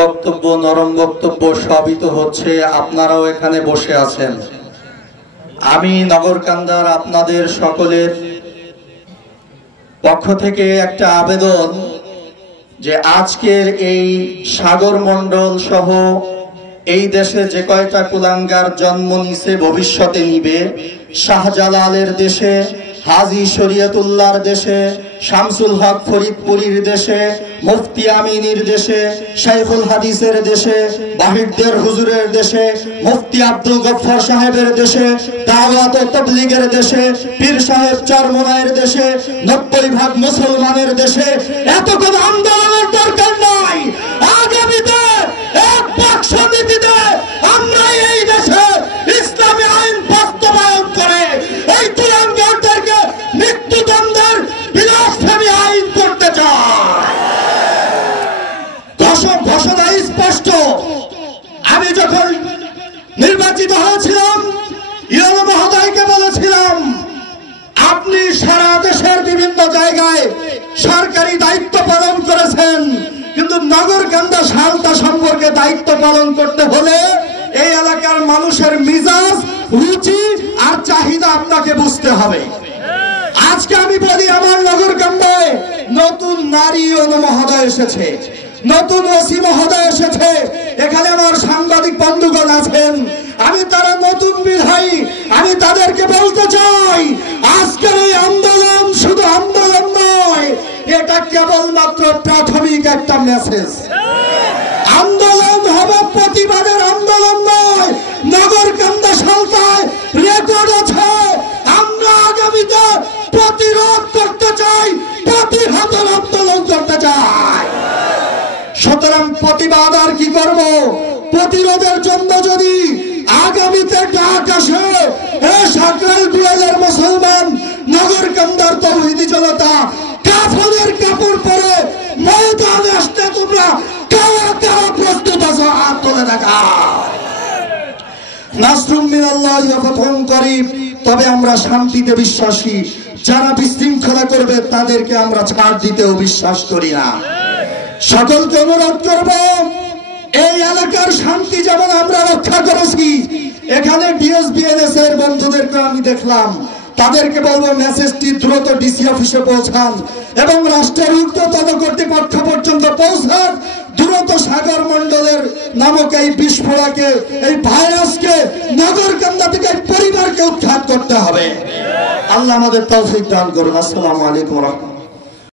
বক্তব্য নরম বক্তব্য সবই তো হচ্ছে, আপনারাও এখানে বসে আছেন। আমি নগরকান্দার আপনাদের সকলের পক্ষ থেকে একটা আবেদন যে আজকের এই সাগরমণ্ডল সহ এই দেশে যে কয়টা কুলাঙ্গার জন্ম নিছে, ভবিষ্যতে নিবে, শাহজালালের দেশে, হাজী শরীয়তুল্লাহর দেশে, শামসুল হক ফরিদপুরীর দেশে, মুফতি আমিনীর দেশে, শাইখুল হাদিসের দেশে, বাহিরদের হুজুরের দেশে, মুফতি আব্দুল গফফার সাহেবের দেশে, দাওয়াত ও তাবলীগের দেশে, পীর সাহেব চরমনায়ের দেশে, 90% মুসলমানের দেশে এত কোনো আন্দোলনের দরকার নাই। আগামীতে এক বাক্স নীতিতে আমরা এই দেশে ইসলামী আইন বাস্তবায়ন করে এই কুলাঙ্গারদেরকে মৃত্যুদণ্ডের বিলাসফেমি আইন করতে চাই। ঘোষণা স্পষ্ট। আমি যখন নির্বাচিত হয়েছিলাম, ইউনো মহোদয়কে বলেছিলাম, আপনি সারা দেশের বিভিন্ন জায়গায় সরকারি দায়িত্ব পালন করেছেন, কিন্তু নগরকান্দা সালতা সম্পর্কে দায়িত্ব পালন করতে হলে এই এলাকার মানুষের মিজাজ, রুচি আর চাহিদা আপনাকে বুঝতে হবে। আজকে আমি বলি, আমার নগরকান্দায় নতুন নারী ইউনো মহোদয় এসেছে, নতুন ওসি মহোদয় এসেছে, এখানে আমার সাংবাদিক বন্ধুগণ আছেন, আমি তারা নতুন বিধায়ী, আমি তাদেরকে বলতে চাই, আজকের এই আন্দোলন শুধু আন্দোলন নয়, এটা কেবলমাত্র প্রাথমিক একটা মেসেজ। আন্দোলন হবে প্রতিবাদের আন্দোলন নয়। নগরকান্দা সালতায় রেকর্ড আছে, আমরা আগামীতে প্রতিরোধ করতে চাই, প্রতিহতের আন্দোলন করতে চাই। সুতরাং প্রতিবাদ আর কি করব, প্রতিরোধের জন্য যদি আগামীতে ডাক আসে, সাকরাইল বিয়ালের মুসলমান, নগরকান্দার তৌহিদি জনতা কাফনের কাপড় পরে ময়দানে আসতে তোমরা কারা কারা প্রস্তুত আছো, হাত তুলে দেখা। নাসরুম মিনাল্লাহি ওয়া ফাতহুন করিব। তবে আমরা শান্তিতে বিশ্বাসী, যারা বিশৃঙ্খলা করবে তাদেরকে আমরা ছাড় দিতেও বিশ্বাস করি না। সকলকে অনুরোধ করব, এই এলাকার শান্তি যেমন আমরা রক্ষা করেছি, এখানে ডিএসবিএনএস এর বন্ধুদেরকে আমি দেখলাম, তাদেরকে বলবো মেসেজটি দ্রুত ডিসি অফিসে পৌঁছান এবং রাষ্ট্রের ঊর্ধ্বতন কর্তৃপক্ষ পর্যন্ত পৌঁছান। দ্রুত সাগরমণ্ডলের নামক এই বিস্ফোরণকে, এই ভাইরাসকে নগরকান্দা থেকে পরিবারকে উৎখাত করতে হবে। আল্লাহ আমাদের তৌফিক দান করুন। আসসালামু আলাইকুম ওয়া রাহমাতুল্লাহ।